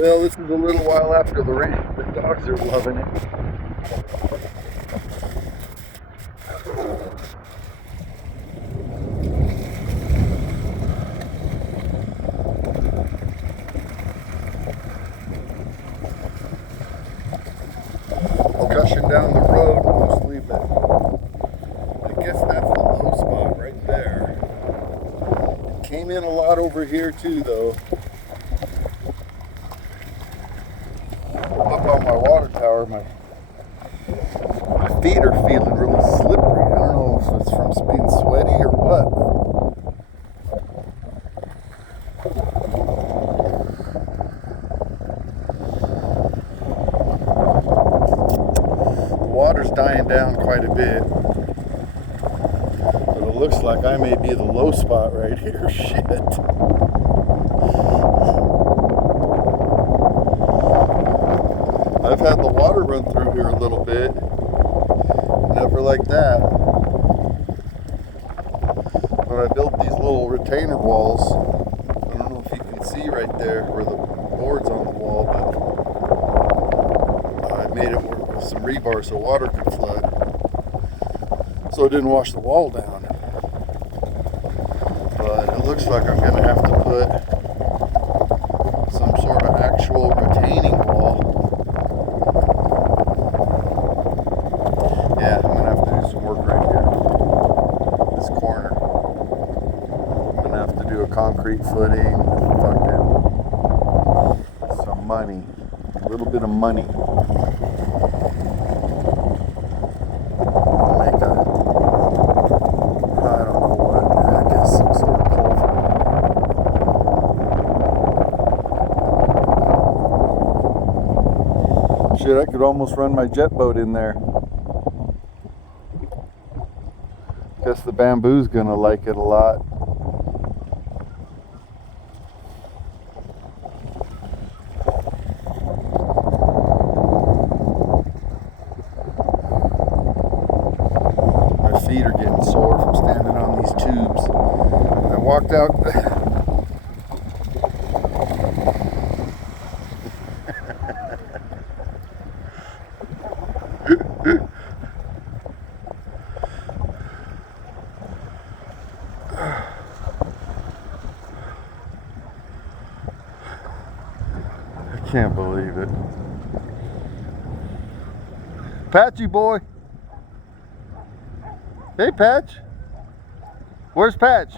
Well, this is a little while after the rain. The dogs are loving it. Gushing down the road mostly, but I guess that's the low spot right there. It came in a lot over here too, though. Up on my water tower, my feet are feeling really slippery. I don't know if it's from being sweaty or what. The water's dying down quite a bit. But it looks like I may be the low spot right here. Shit. I've had the water run through here a little bit. Never like that. When I built these little retainer walls, I don't know if you can see right there where the board's on the wall, but I made it work with some rebar so water could flood. So it didn't wash the wall down. But it looks like I'm going to have to put some sort of actual retaining wall. Yeah, I'm going to have to do some work right here. This corner. I'm going to have to do a concrete footing. Fucking some money. A little bit of money. Shit, I could almost run my jet boat in there. Guess the bamboo's gonna like it a lot. My feet are getting sore from standing on these tubes. I walked out. I can't believe it. Patchy boy. Hey, Patch. Where's Patch?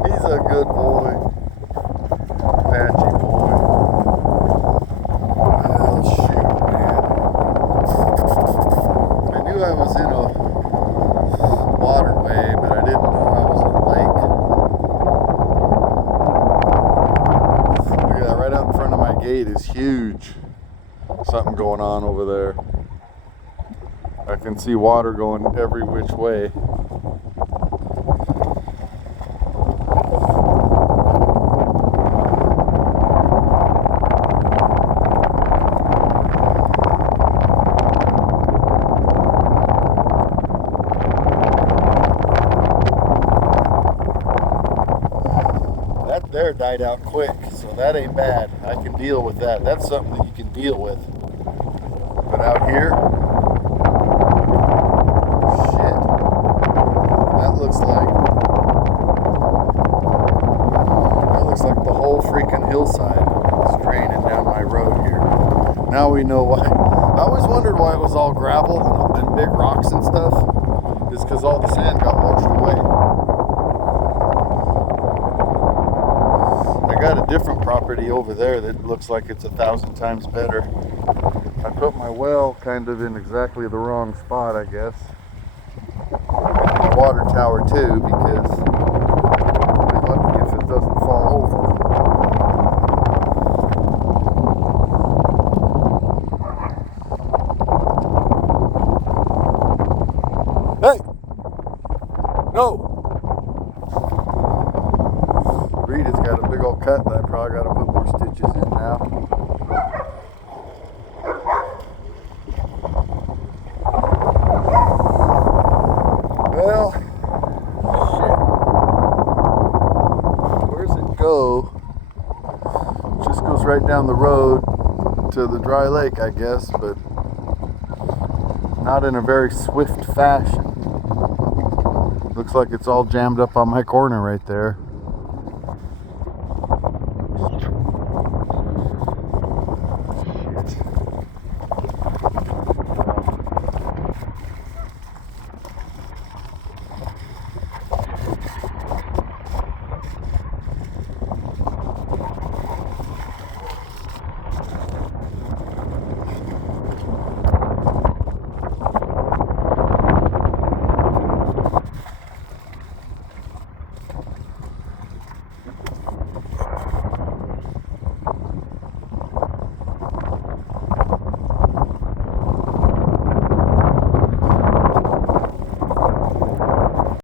He's a good boy. Patchy boy. Well, shoot, man. I knew I was in a waterway, but I didn't know I was a lake. Look at that, right out in front of my gate is huge. Something going on over there. I can see water going every which way. There died out quick, so that ain't bad. I can deal with that. That's something that you can deal with. But out here, shit, that looks like the whole freaking hillside is draining down my road here. Now we know why. I always wondered why it was all gravel and big rocks and stuff. It's because all the sand got washed away. I got a different property over there that looks like it's 1,000 times better. I put my well kind of in exactly the wrong spot, I guess. My water tower too, because I'll be lucky if it doesn't fall over. Hey! No! Rita's got a big old cut that I probably got to put more stitches in now. Well, right down the road to the dry lake, I guess, but not in a very swift fashion. Looks like it's all jammed up on my corner right there.